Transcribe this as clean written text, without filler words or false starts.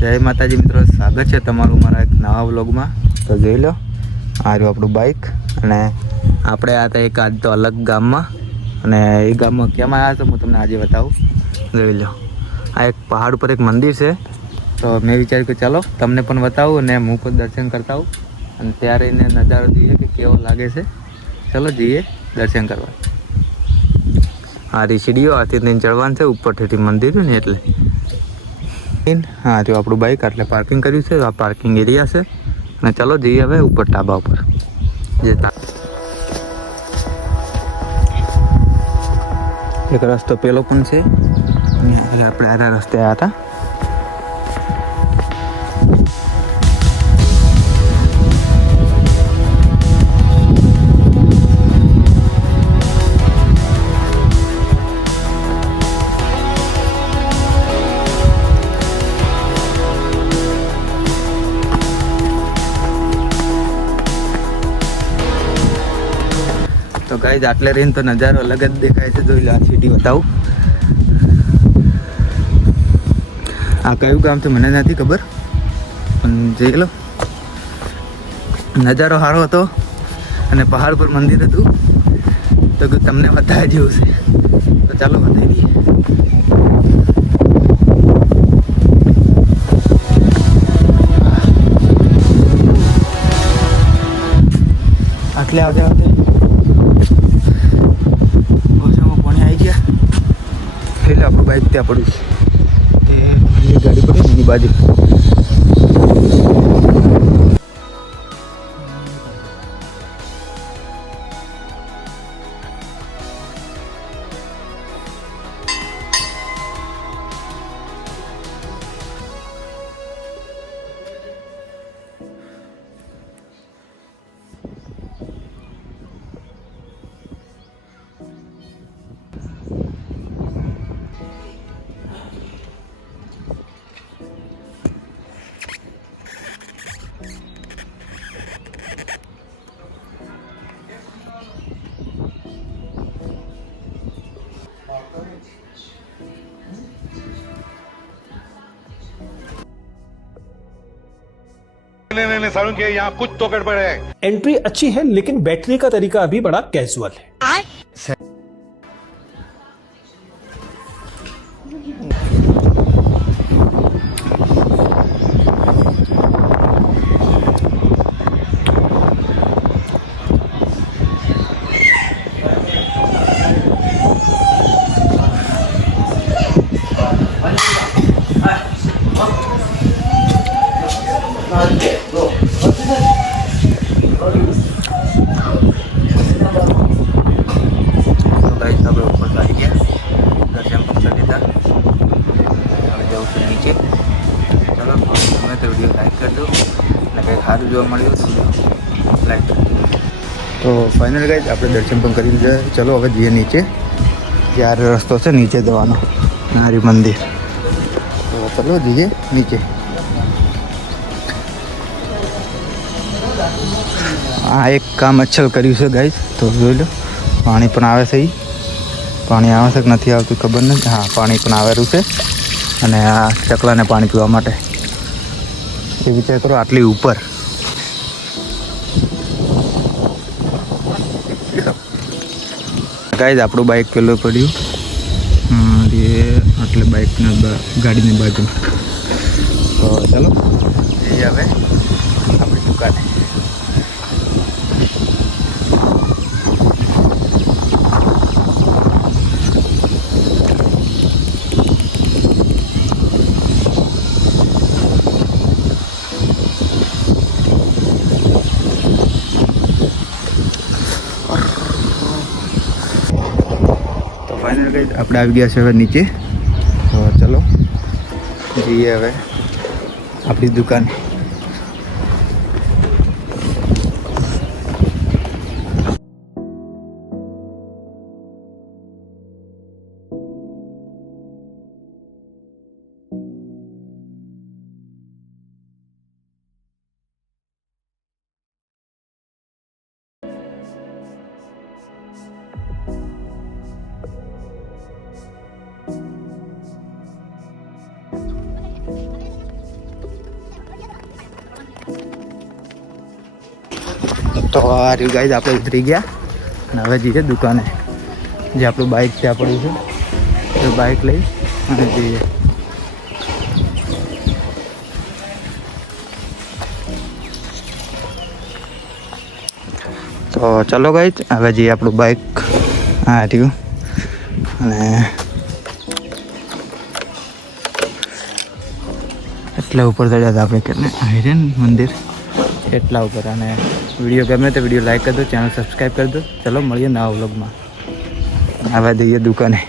જય માતાજી મિત્રો, સ્વાગત છે તમારું મારા એક નવા વ્લોગમાં. તો જોઈ લો, આ રહ્યું આપણું બાઇક. અને આપણે આ હતા એક આજ તો અલગ ગામમાં, અને એ ગામમાં કેમ આવ્યા તો હું તમને આજે બતાવું. જોઈ લો, આ એક પહાડ ઉપર એક મંદિર છે. તો મેં વિચાર્યું કે ચાલો તમને પણ બતાવું અને હું પણ દર્શન કરતા હોઉં, અને ત્યારે એને નજારો જોઈએ કે કેવો લાગે છે. ચલો જઈએ દર્શન કરવા. આ રીસીડીઓ આથી થઈને ચડવાનું છે ઉપર ઠેઠી મંદિર ને, એટલે હા જો આપણું બાઇક એટલે પાર્કિંગ કર્યું છે. આ પાર્કિંગ એરિયા છે. અને ચાલો જઈએ હવે ઉપર ઢાબા ઉપર. એક રસ્તો પેલો પણ છે, અને આપણે આના રસ્તે આવ્યા હતા. તો ગાઈઝ આટલે રહીને તો નજારો અલગ જ દેખાય છે. જોઈ લો, આ સિટી બતાવું. આ કયું ગામ છે મને નથી ખબર, પણ જોઈ લો નજારો સારો હતો. અને પહાડ પર મંદિર હતું, તો તમને બતાવ્યા જેવું છે. તો ચાલો બતાવી દઈએ. આટલે આવતે આવતે એટલે આપણું બાઇક ત્યાં પડ્યું છે. એ ગાડી પડી ને એની બાજુ. नहीं सारुण के यहाँ कुछ तो गड़बड़ है। एंट्री अच्छी है लेकिन बैठने का तरीका अभी बड़ा कैजुअल है। સારું જોવા મળ્યું લાઈક. તો ફાઇનલ ગાઈઝ આપણે દર્શન પણ કરી લીધા. ચલો હવે જઈએ નીચે. ત્યારે રસ્તો છે નીચે જવાનો, નારી મંદિર. તો ચલો જઈએ નીચે. આ એક કામ અચ્છલ કર્યું છે ગાઈઝ. તો જોઈ લો, પાણી પણ આવે છે. પાણી આવે છે કે નથી આવતું ખબર નથી. હા, પાણી પણ આવેલું છે. અને આ ચકલાને પાણી પીવા માટે એ વિચાર કરો આટલી ઉપર. ગાઈઝ આપણું બાઇક પેલું પડ્યું એ એટલે બાઇકના ગાડીની બાજુ. તો ચાલો જઈએ હવે આપણી દુકાને. ફાઇનલ ગાઈઝ આપણે આવી ગયા છે હવે નીચે. તો ચલો જઈએ હવે આપણી દુકાન. તો આ રહ્યું ગાઈઝ, આપણે ઉતરી ગયા અને હવે જઈએ દુકાને. જે આપણું બાઇક ત્યાં પડ્યું છે તો બાઇક લઈ અને જઈએ. તો ચલો ગાઈઝ, હવે જઈએ આપણું બાઇક આ રહ્યું. અને એટલા ઉપર ચડ્યા હતા આપણે, કેટલે આયરન મંદિર એટલા ઉપર. અને વિડીયો ગમે તો વિડીયો લાઈક કરી દો, ચેનલ સબસ્ક્રાઈબ કરી દો. ચલો મળીએ નવા વ્લોગમાં. હવે જઈએ દુકાને.